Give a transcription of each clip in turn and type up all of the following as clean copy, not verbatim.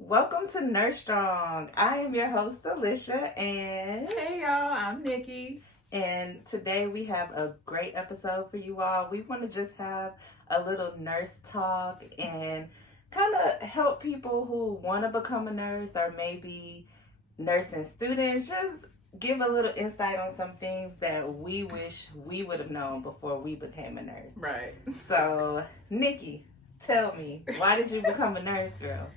Welcome to Nurse Strong. I am your host, Alicia, and Hey y'all, I'm Nikki. today we have a great episode for you all. We want to just have a little nurse talk and kind of help people who want to become a nurse or maybe nursing students. Just give a little insight on some things that we wish we would have known before we became a nurse. Right. So, Nikki, tell me, why did you become a nurse, girl?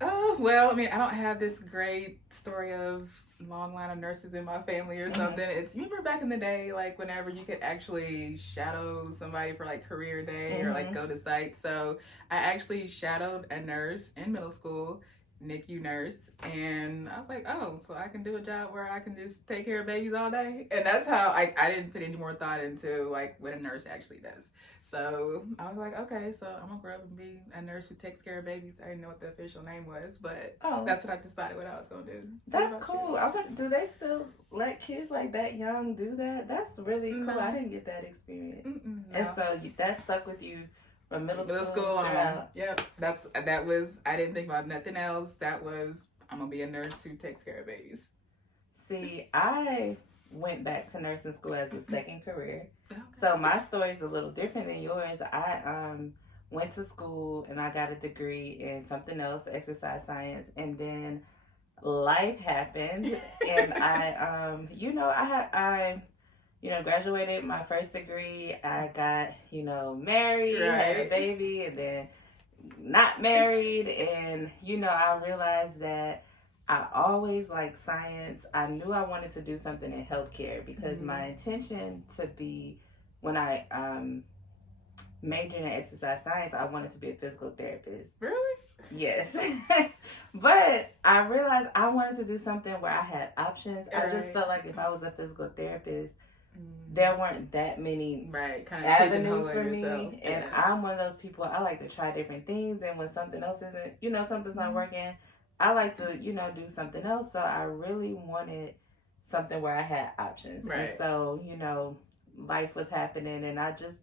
Oh, well, I don't have this great story of long line of nurses in my family or something. It's, remember back in the day, like whenever you could actually shadow somebody for like career day or like go to site. So I actually shadowed a nurse in middle school, NICU nurse, and I was like, oh, so I can do a job where I can just take care of babies all day. And that's how I didn't put any more thought into like what a nurse actually does. So I was like, okay, so I'm gonna grow up and be a nurse who takes care of babies. I didn't know what the official name was, but that's what I decided what I was gonna do. That's cool. Do they still let kids like that young do that? That's really cool. No. I didn't get that experience. No. And so that stuck with you from middle school on. Yep, that was. I didn't think about nothing else. That was, I'm gonna be a nurse who takes care of babies. See, I went back to nursing school as a second career. Okay. So my story is a little different than yours. I went to school and I got a degree in something else, exercise science, and then life happened and I graduated my first degree. I got, married, had a baby, and then not married, and I realized that I always liked science. I knew I wanted to do something in healthcare because my intention to be, when I majored in exercise science, I wanted to be a physical therapist. Really? Yes. But I realized I wanted to do something where I had options. Right. I just felt like if I was a physical therapist, there weren't that many kind of avenues for me. Yourself. And I'm one of those people, I like to try different things. And when something else isn't, something's not working, I like to, do something else. So I really wanted something where I had options. Right. And so, life was happening and I just,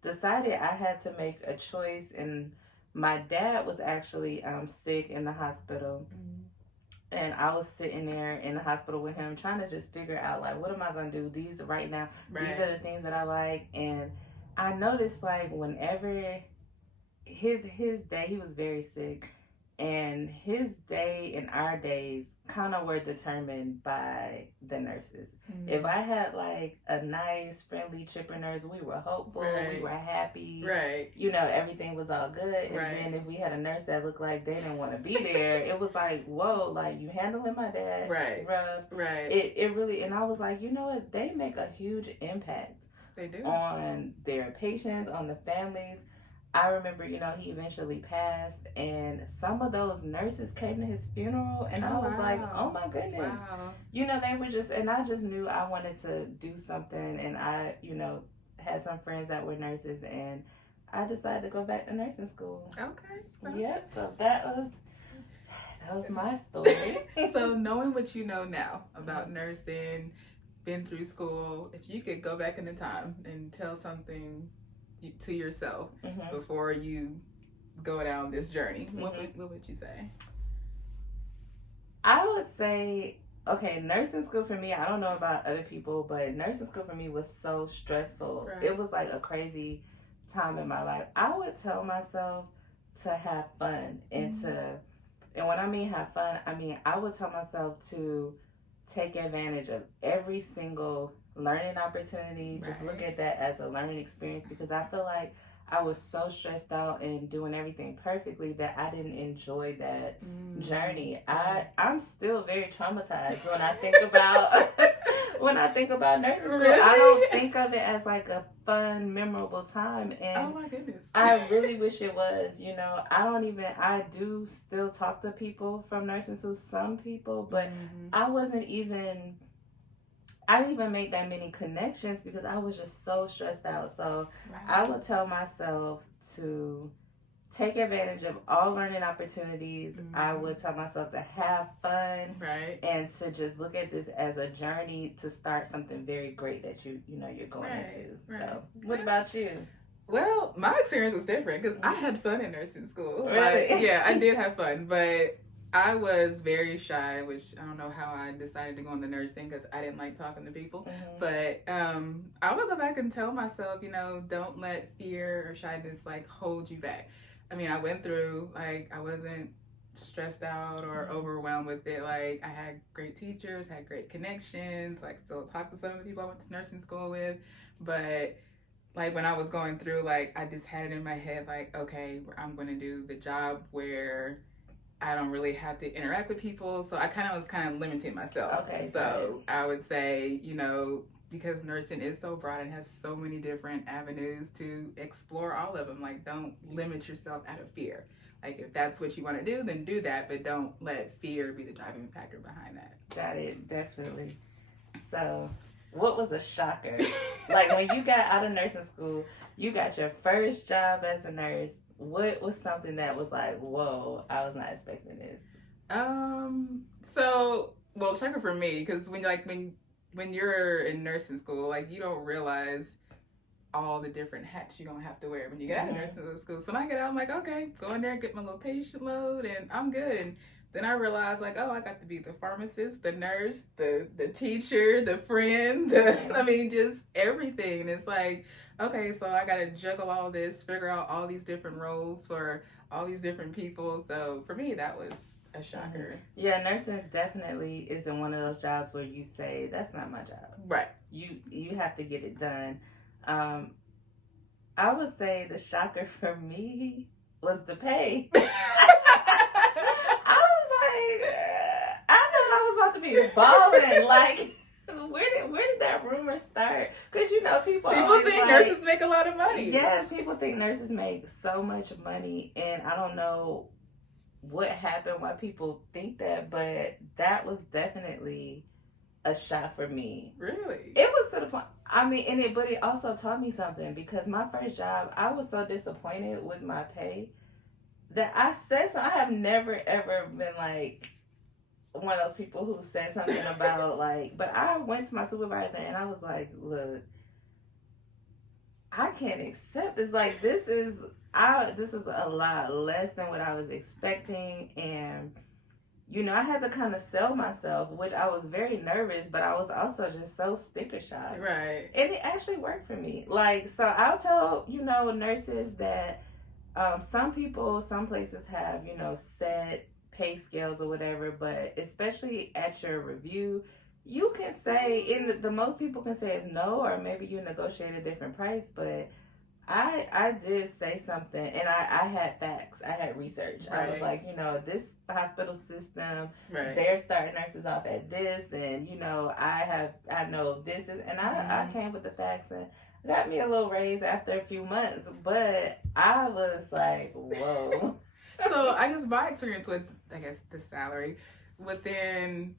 decided I had to make a choice. And my dad was actually sick in the hospital. And I was sitting there in the hospital with him trying to just figure out, like, what am I going to do? These are the things that I like. And I noticed, like, whenever his day, he was very sick. And his day and our days kind of were determined by the nurses. If I had like a nice, friendly, chipper nurse, we were hopeful, we were happy, everything was all good. And then if we had a nurse that looked like they didn't want to be there, it was like, whoa, like you handling my dad rough. It really, and I was like, you know what? They make a huge impact. They do. On their patients, on the families. I remember, he eventually passed, and some of those nurses came to his funeral, and I was like, oh my goodness. Wow. They were just, and I just knew I wanted to do something, and I, had some friends that were nurses, and I decided to go back to nursing school. Okay. Yep, so that was my story. So knowing what you know now about nursing, been through school, if you could go back in the time and tell something to yourself before you go down this journey, what would you say? I would say, okay, nursing school for me, I don't know about other people, but nursing school for me was so stressful. It was like a crazy time in my life. I would tell myself to have fun and when I mean have fun, I would tell myself to take advantage of every single learning opportunity. Just look at that as a learning experience, because I feel like I was so stressed out and doing everything perfectly that I didn't enjoy that journey. I'm still very traumatized when I think about nursing school. Really? I don't think of it as like a fun, memorable time, and oh my goodness, I really wish it was. I do still talk to people from nursing school, some people, but I didn't even make that many connections because I was just so stressed out. So I would tell myself to take advantage of all learning opportunities. I would tell myself to have fun, and to just look at this as a journey to start something very great that you're going into. So, what about you? Well, my experience was different because I had fun in nursing school. Really? Like, yeah, I did have fun, but I was very shy, which I don't know how I decided to go into nursing because I didn't like talking to people. Mm-hmm. But I would go back and tell myself, you know, don't let fear or shyness like hold you back. I mean, I went through, like, I wasn't stressed out or overwhelmed with it. Like, I had great teachers, had great connections, like, still talk to some of the people I went to nursing school with. But like when I was going through, like I just had it in my head, like, okay, I'm going to do the job where I don't really have to interact with people. So I was limiting myself. Okay. So I would say, you know, because nursing is so broad and has so many different avenues to explore all of them. Like, don't limit yourself out of fear. Like, if that's what you want to do, then do that, but don't let fear be the driving factor behind that. Got it, definitely. So, what was a shocker? Like, when you got out of nursing school, you got your first job as a nurse. What was something that was like, whoa, I was not expecting this? Well, shocker for me, because when you're in nursing school, like, you don't realize all the different hats you're gonna have to wear when you get out of nursing school. So when I get out, I'm like, okay, go in there and get my little patient load, and I'm good. And then I realized, like, oh, I got to be the pharmacist, the nurse, the teacher, the friend, just everything. And it's like, okay, so I got to juggle all this, figure out all these different roles for all these different people. So for me, that was a shocker. Yeah, nursing definitely isn't one of those jobs where you say, that's not my job. Right. You have to get it done. I would say the shocker for me was the pay. I was about to be balling. Like, where did that rumor start? Because, you know, people think nurses make a lot of money. Yes, people think nurses make so much money, and I don't know what happened, why people think that, but that was definitely a shock for me. Really? It was to the point, but it also taught me something, because my first job, I was so disappointed with my pay that I said so. I have never ever been like one of those people who said something about but I went to my supervisor and I was like, look, I can't accept this. Like, this is a lot less than what I was expecting. And, you know, I had to kind of sell myself, which I was very nervous, but I was also just so sticker shock. Right. And it actually worked for me. Like, so I'll tell, you know, nurses that some places have, you know, set pay scales or whatever, but especially at your review, you can say, the most people can say is no, or maybe you negotiate a different price, but I did say something, and I had facts, I had research. Right. I was like, you know, this hospital system, right, they're starting nurses off at this, and, you know, I know this is, and I came with the facts, and got me a little raise after a few months, but I was like, whoa. So I guess my experience with, the salary, within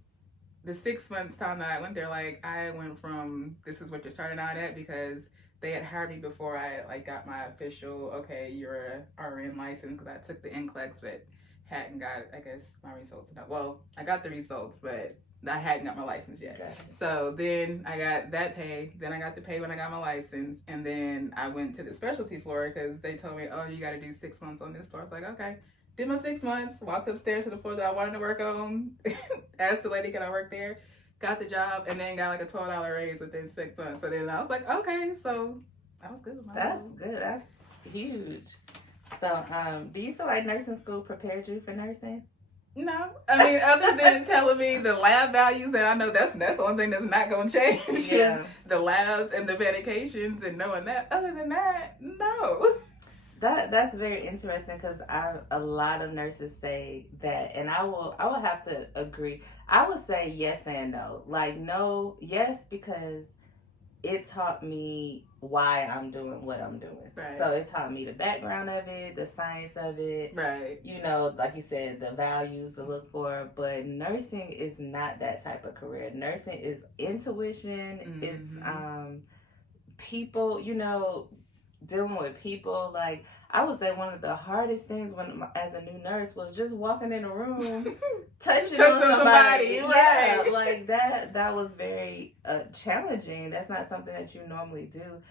the 6 months time that I went there, like, I went from, this is what you're starting out at, because they had hired me before I got my official, okay, you're a RN license, because I took the NCLEX, but hadn't got, my results. Well, I got the results, but I hadn't got my license yet. Okay. So then I got that pay. Then I got the pay when I got my license. And then I went to the specialty floor because they told me, oh, you got to do 6 months on this floor. I was like, okay. Did my 6 months, walked upstairs to the floor that I wanted to work on, asked the lady, can I work there? Got the job, and then got like a $12 raise within 6 months. So then I was like, okay, so I was good with my That's good. That's huge. So do you feel like nursing school prepared you for nursing? No, I mean, other than telling me the lab values that I know, that's the only thing that's not going to change. Yeah. The labs and the medications, and knowing that. Other than that, no. That's very interesting, because a lot of nurses say that, and I will have to agree. I would say yes and no. Like, no, yes, because it taught me why I'm doing what I'm doing. Right. So it taught me the background of it, the science of it. Right. You know, like you said, the values to look for. But nursing is not that type of career. Nursing is intuition. Mm-hmm. It's people, you know, dealing with people. Like, I would say one of the hardest things as a new nurse was just walking in a room, touching on somebody. Right. Yeah, like that was very challenging. That's not something that you normally do.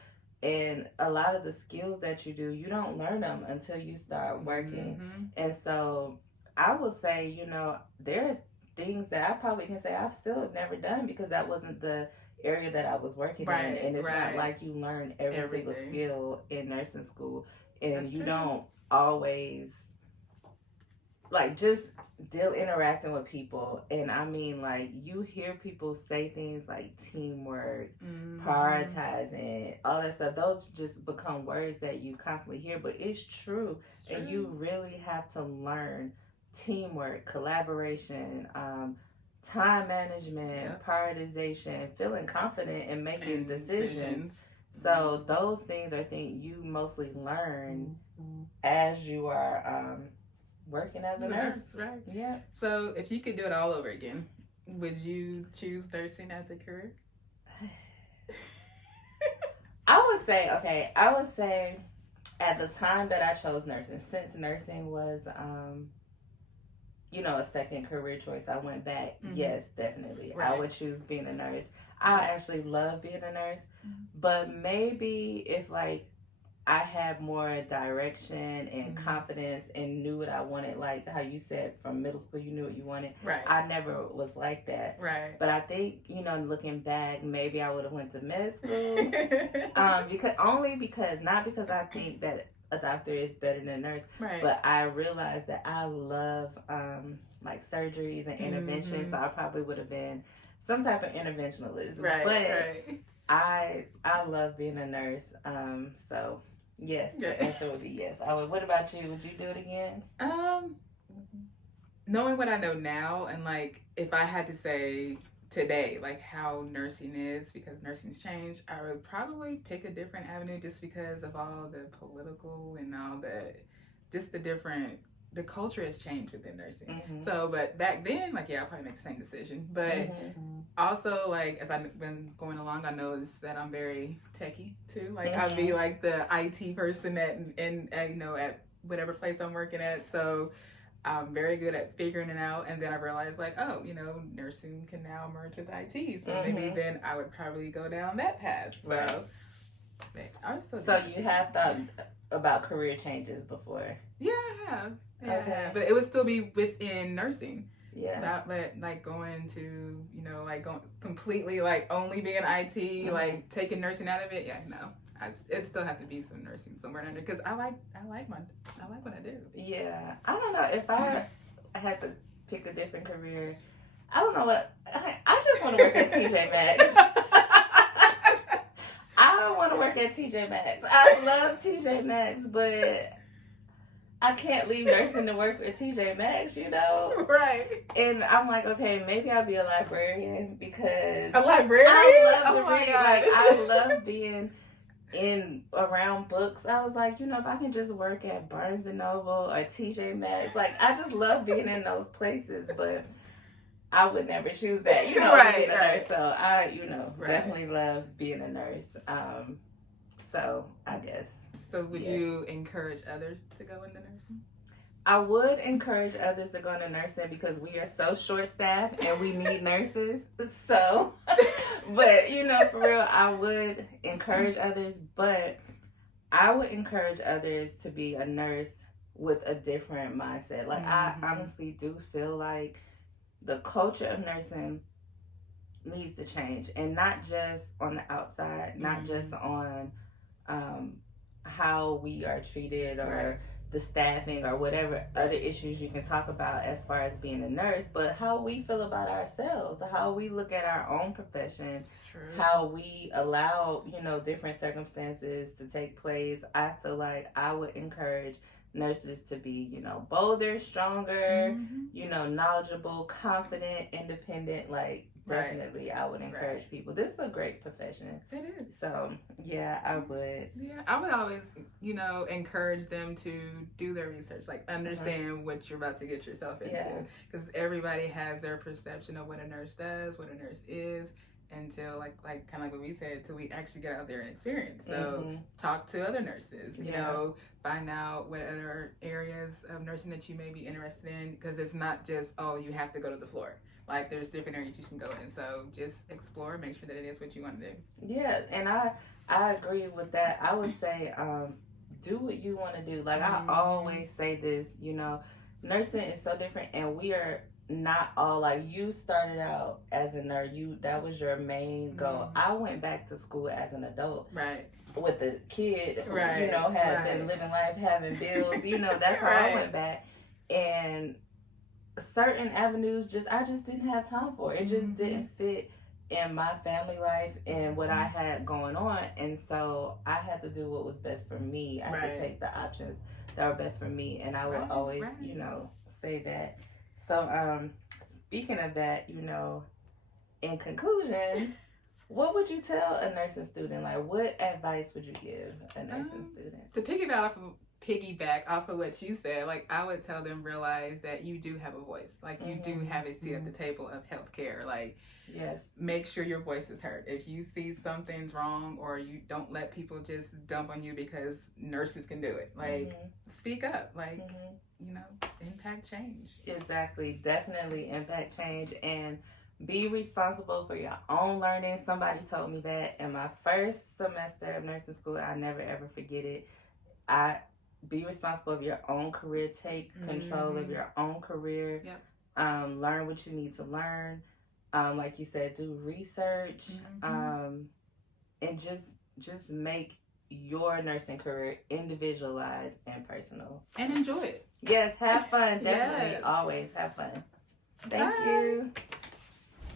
And a lot of the skills that you do, you don't learn them until you start working. Mm-hmm. And so I would say, there's things that I probably can say I've still never done because that wasn't the area that I was working in. And it's not like you learn every single skill in nursing school. And That's you true. don't always just deal interacting with people. And I mean, you hear people say things like teamwork, prioritizing, all that stuff. Those just become words that you constantly hear, but it's true. And you really have to learn teamwork, collaboration, time management, prioritization, feeling confident in making decisions. So those things are things you mostly learn as you are working as a nurse. Right. Yeah. So if you could do it all over again, would you choose nursing as a career? I would say at the time that I chose nursing, since nursing was a second career choice, I went back. Yes, definitely. Right. I would choose being a nurse. I actually love being a nurse, but maybe if I had more direction and confidence and knew what I wanted, like how you said from middle school, you knew what you wanted. Right. I never was like that. Right. But I think, looking back, maybe I would have went to med school. Not because I think that a doctor is better than a nurse, but I realized that I love surgeries and interventions, so I probably would have been some type of interventionalist. Right. But I love being a nurse, so. Yes, the answer would be yes. I would. What about you? Would you do it again? Knowing what I know now, and if I had to say today, how nursing is, because nursing's changed, I would probably pick a different avenue just because of all the political and all the culture has changed within nursing. So, but back then, I'll probably make the same decision. But also, as I've been going along, I noticed that I'm very techie too. I'd be the IT person at whatever place I'm working at. So I'm very good at figuring it out. And then I realized nursing can now merge with IT. So maybe then I would probably go down that path. So, so you have thought about career changes before? Yeah, I have. Yeah, but it would still be within nursing. Yeah. Not going to, going completely only being IT, taking nursing out of it. Yeah, no. It'd still have to be some nursing somewhere under because I like what I do. Yeah. I don't know if I had to pick a different career. I don't know what I just want to work at TJ Maxx. I want to work at TJ Maxx. I love TJ Maxx, but I can't leave nursing to work at TJ Maxx, Right. And I'm okay, maybe I'll be a librarian because a librarian? I love to read. I love being around books. I was if I can just work at Barnes and Noble or TJ Maxx, I just love being in those places, but I would never choose that, being a nurse. So I, definitely love being a nurse. So I guess. So would you encourage others to go into nursing? I would encourage others to go into nursing because we are so short-staffed and we need nurses. So, but for real, I would encourage others, but I would encourage others to be a nurse with a different mindset. I honestly do feel like the culture of nursing needs to change, and not just on the outside, not just on how we are treated or the staffing or whatever other issues you can talk about as far as being a nurse, but how we feel about ourselves, how we look at our own profession, how we allow, different circumstances to take place. I feel like I would encourage nurses to be, bolder, stronger, knowledgeable, confident, independent, definitely I would encourage people. This is a great profession. It is. So yeah, I would. Yeah, I would always, encourage them to do their research, understand what you're about to get yourself into. Because everybody has their perception of what a nurse does, what a nurse is, until kind of like what we said, till we actually get out there and experience. So talk to other nurses, find out what other areas of nursing that you may be interested in, because it's not just, you have to go to the floor. There's different areas you can go in. So just explore, make sure that it is what you want to do. Yeah, and I agree with that. I would say, do what you want to do. Like I always say this, you know, nursing is so different, and we are not all like you started out as a nurse. That was your main goal. I went back to school as an adult, right, with a kid who you know had been living life, having bills. You know, that's how I went back, and certain avenues I just didn't have time for. It just didn't fit in my family life and what I had going on, and so I had to do what was best for me. I had to take the options that were best for me, and I will always, you know, say that. So, speaking of that, you know, in conclusion, what would you tell a nursing student? Like, what advice would you give a nursing student? To piggyback off of what you said, like I would tell them, realize that you do have a voice. Like you do have a seat at the table of healthcare. Like, yes, make sure your voice is heard. If you see something's wrong, or you don't let people just dump on you because nurses can do it. Like, speak up. Like, you know, impact change. Exactly. Definitely impact change, and be responsible for your own learning. Somebody told me that in my first semester of nursing school. I never ever forget it. Be responsible of your own career. Take control of your own career. Yep. Learn what you need to learn. Like you said, do research. And just make your nursing career individualized and personal. And enjoy it. Yes, have fun. Definitely. Always have fun. Thank you.